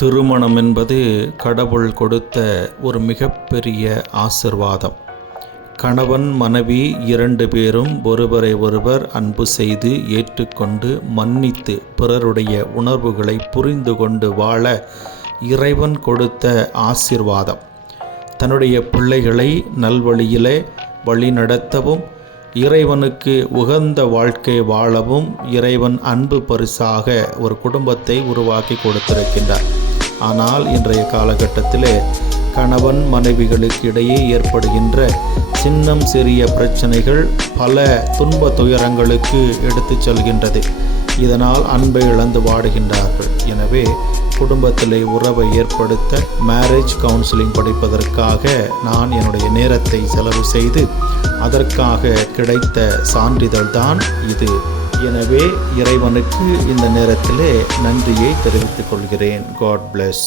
திருமணம் என்பது கடவுள் கொடுத்த ஒரு மிகப்பெரிய ஆசிர்வாதம். கணவன் மனைவி 2 பேரும் ஒருவரை ஒருவர் அன்பு செய்து ஏற்றுக்கொண்டு மன்னித்து பிறருடைய உணர்வுகளை புரிந்து கொண்டு வாழ இறைவன் கொடுத்த ஆசிர்வாதம். தன்னுடைய பிள்ளைகளை நல்வழியிலே வழிநடத்தவும் இறைவனுக்கு உகந்த வாழ்க்கை வாழவும் இறைவன் அன்பு பரிசாக ஒரு குடும்பத்தை உருவாக்கி கொடுத்திருக்கின்றார். ஆனால் இன்றைய காலகட்டத்திலே கணவன் மனைவிகளுக்கு இடையே ஏற்படுகின்ற சின்னம் சிறிய பிரச்சனைகள் பல துன்ப துயரங்களுக்கு எடுத்து செல்கின்றது. இதனால் அன்பை இழந்து வாடுகின்றார்கள். எனவே குடும்பத்திலே உறவை ஏற்படுத்த மேரேஜ் கவுன்சிலிங் படிப்பதற்காக நான் என்னுடைய நேரத்தை செலவு செய்து அதற்காக கிடைத்த சான்றிதழ் தான் இது. எனவே இறைவனுக்கு இந்த நேரத்திலே நன்றியை தெரிவித்துக் கொள்கிறேன். God bless.